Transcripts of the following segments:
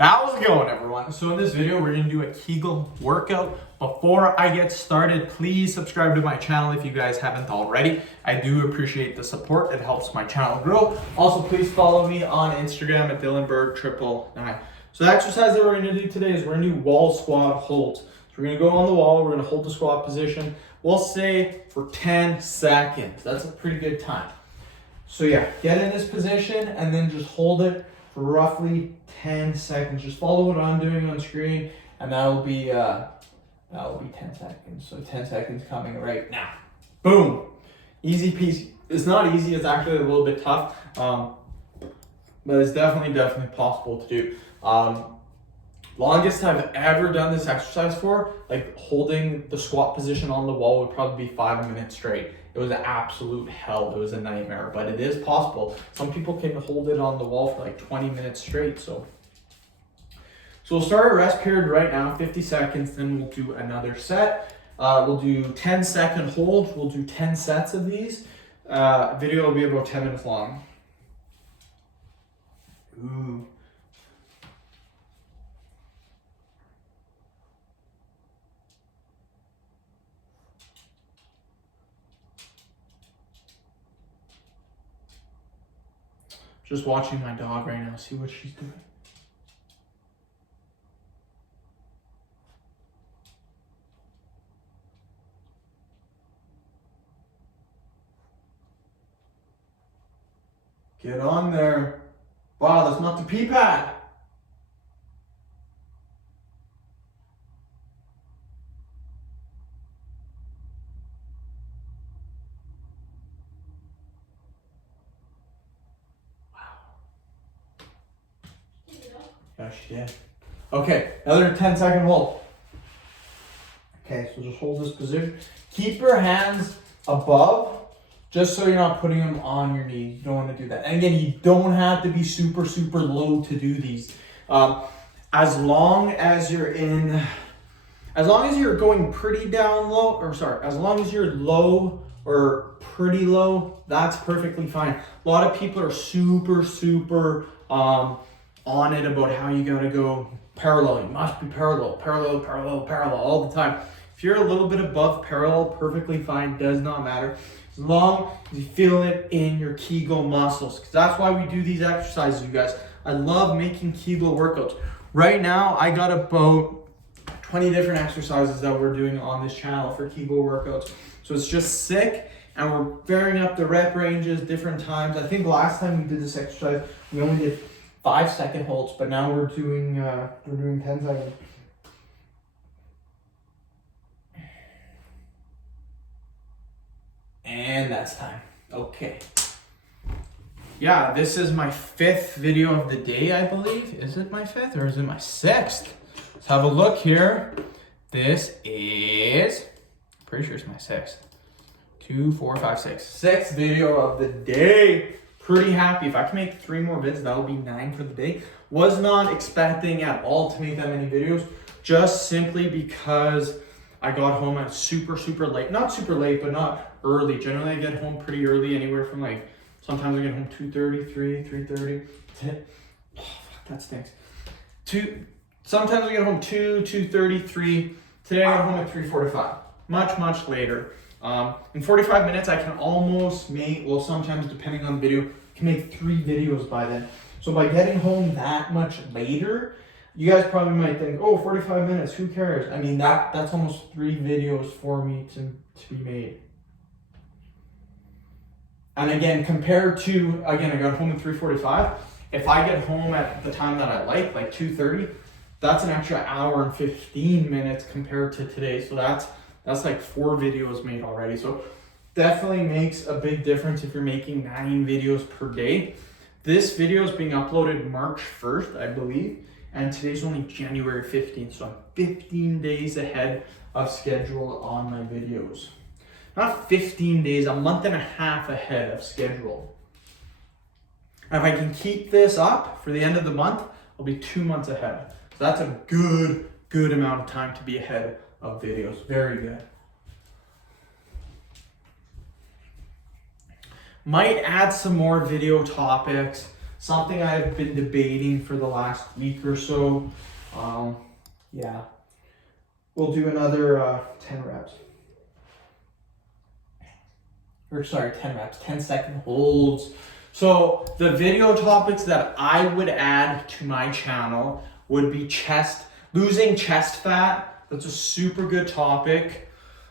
How's it going, everyone? So in this video, we're gonna do a Kegel workout. Before I get started, please subscribe to my channel if you guys haven't already. I do appreciate the support. It helps my channel grow. Also, please follow me on Instagram at DylanBird999. So the exercise that we're gonna do today is we're gonna do wall squat holds. So we're gonna go on the wall, we're gonna hold the squat position. We'll say for 10 seconds. That's a pretty good time. So yeah, get in this position and then just hold it for roughly 10 seconds. Just follow what I'm doing on screen, and that'll be 10 seconds. So 10 seconds coming right now. Boom. Easy peasy. It's not easy, it's actually a little bit tough. But it's definitely possible to do. Longest I've ever done this exercise for, like holding the squat position on the wall, would probably be 5 minutes straight. It was an absolute hell. It was a nightmare, but it is possible. Some people can hold it on the wall for like 20 minutes straight. So we'll start a rest period right now, 50 seconds, then we'll do another set. We'll do 10-second holds. We'll do 10 sets of these. Video will be about 10 minutes long. Ooh. Just watching my dog right now, see what she's doing. Get on there. Wow, that's not the pee pad. Yeah, she did. Okay, another 10-second hold. Okay, so just hold this position. Keep your hands above, just so you're not putting them on your knees. You don't want to do that. And again, you don't have to be super low to do these. As long as you're going pretty down low, as long as you're low or pretty low, that's perfectly fine. A lot of people are super on it about how you gotta go parallel. You must be parallel all the time. If you're a little bit above parallel, perfectly fine, does not matter. As long as you feel it in your Kegel muscles. Because that's why we do these exercises, you guys. I love making Kegel workouts. Right now, I got about 20 different exercises that we're doing on this channel for Kegel workouts. So it's just sick, and we're varying up the rep ranges, different times. I think last time we did this exercise, we only did 5-second holds, but now we're doing 10 seconds. And that's time. Okay. Yeah, this is my 5th video of the day, I believe. Is it my 5th or is it my 6th? Let's have a look here. This is, pretty sure it's my 6th. 2, 4, 5, 6. 6th video of the day. Pretty happy. If I can make 3 more vids, that'll be 9 for the day. Was not expecting at all to make that many videos, just simply because I got home at super late. Not super late, but not early. Generally, I get home pretty early, anywhere from like, sometimes I get home 2:30, 3:30. Oh, fuck, that stinks. Sometimes I get home 2:30, 3. Today I got home at 3:45. Much later. In 45 minutes, I can almost make, well, sometimes depending on the video, can make 3 videos by then. So by getting home that much later, you guys probably might think, oh, 45 minutes, who cares? I mean, that's almost 3 videos for me to be made. And again, compared to, I got home at 3:45. If I get home at the time that I like 2:30, that's an extra hour and 15 minutes compared to today. So that's like 4 videos made already. So definitely makes a big difference if you're making 9 videos per day. This video is being uploaded March 1st, I believe. And today's only January 15th. So I'm 15 days ahead of schedule on my videos. Not 15 days, a month and a half ahead of schedule. And if I can keep this up for the end of the month, I'll be 2 months ahead. So that's a good amount of time to be ahead of videos. Very good. Might add some more video topics, something I've been debating for the last week or so. Yeah, we'll do another 10 reps. Or sorry, 10 reps, 10-second holds. So the video topics that I would add to my channel would be losing chest fat. That's a super good topic.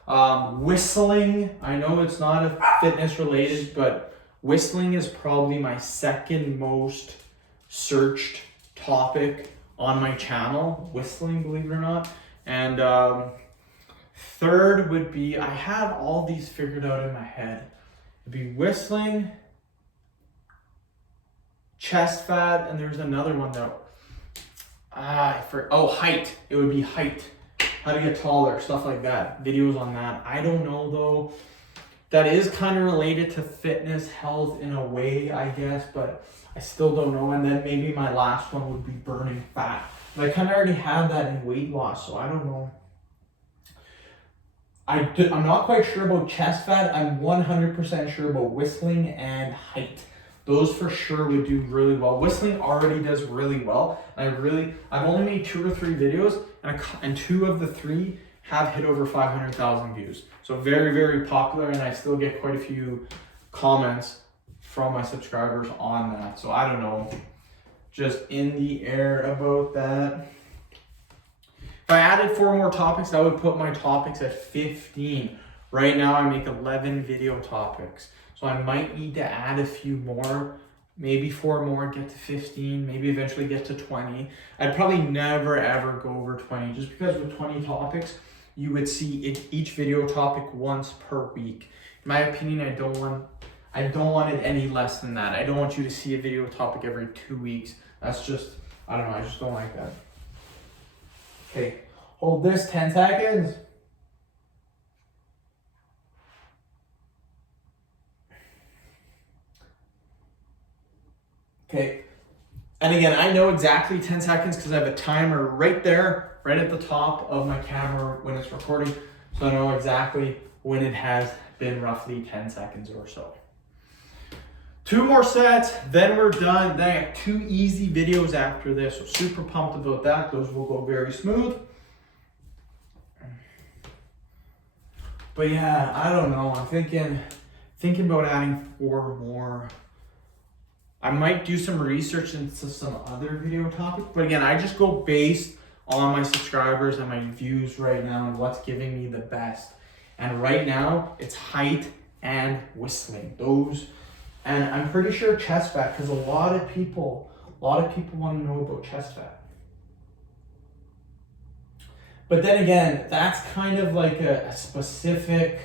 Whistling, I know it's not a fitness related, but whistling is probably my second most searched topic on my channel. Whistling, believe it or not. And third would be, I had all these figured out in my head. It'd be whistling, chest fat, and there's another one though. Height. It would be height. How to get taller, stuff like that. Videos on that. I don't know though. That is kind of related to fitness, health in a way, I guess, but I still don't know. And then maybe my last one would be burning fat. But I kind of already have that in weight loss, so I don't know. I'm not quite sure about chest fat. I'm 100% sure about whistling and height. Those for sure would do really well. Whistling already does really well. I've only made 2 or 3 videos, and 2 of the 3 have hit over 500,000 views. So very, very popular, and I still get quite a few comments from my subscribers on that. So I don't know, just in the air about that. If I added 4 more topics, that would put my topics at 15. Right now I make 11 video topics. So I might need to add a few more, maybe 4 more, get to 15, maybe eventually get to 20. I'd probably never ever go over 20, just because with 20 topics, you would see each video topic once per week. In my opinion, I don't want it any less than that. I don't want you to see a video topic every 2 weeks. That's just, I don't know, I just don't like that. Okay, hold this 10 seconds. Okay, and again, I know exactly 10 seconds because I have a timer right there, right at the top of my camera when it's recording. So I know exactly when it has been roughly 10 seconds or so. 2 more sets, then we're done. Then I got 2 easy videos after this. So super pumped about that. Those will go very smooth. But yeah, I don't know. I'm thinking about adding 4 more. I might do some research into some other video topics, but again, I just go based on my subscribers and my views right now and what's giving me the best. And right now, it's height and whistling. Those, and I'm pretty sure chest fat, because a lot of people want to know about chest fat. But then again, that's kind of like a specific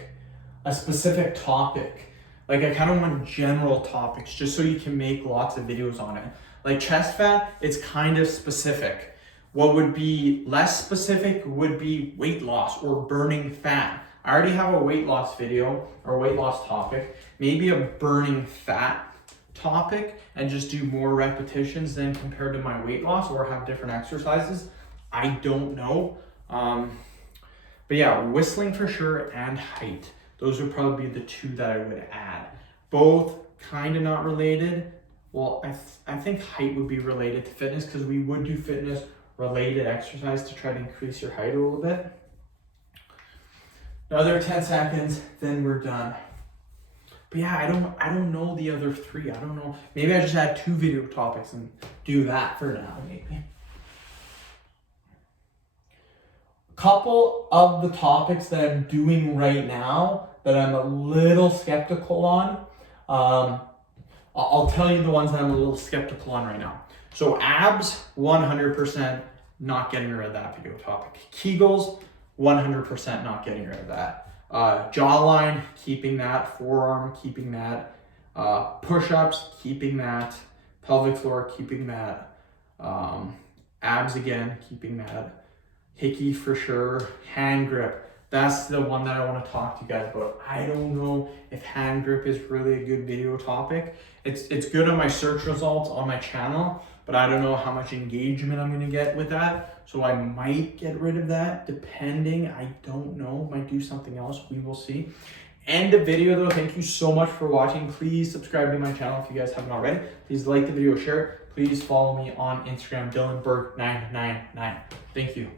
topic. Like I kind of want general topics just so you can make lots of videos on it. Like chest fat, it's kind of specific. What would be less specific would be weight loss or burning fat. I already have a weight loss video or weight loss topic. Maybe a burning fat topic and just do more repetitions than compared to my weight loss, or have different exercises. I don't know. But yeah, whistling for sure and height. Those would probably be the 2 that I would add. Both kind of not related. Well, I think height would be related to fitness, because we would do fitness related exercise to try to increase your height a little bit. Another 10 seconds, then we're done. But yeah, I don't know the other 3. I don't know. Maybe I just add 2 video topics and do that for now, maybe. Couple of the topics that I'm doing right now that I'm a little skeptical on. I'll tell you the ones that I'm a little skeptical on right now. So abs, 100% not getting rid of that video topic. Kegels, 100% not getting rid of that. Jawline, keeping that. Forearm, keeping that. Push-ups, keeping that. Pelvic floor, keeping that. Abs again, keeping that. Hickey for sure. Hand grip. That's the one that I want to talk to you guys about. I don't know if hand grip is really a good video topic. It's good on my search results on my channel, but I don't know how much engagement I'm going to get with that. So I might get rid of that depending. I don't know. Might do something else. We will see. end the video though. Thank you so much for watching. Please subscribe to my channel if you guys haven't already. Please like the video, share it. Please follow me on Instagram, DylanBerg999. Thank you.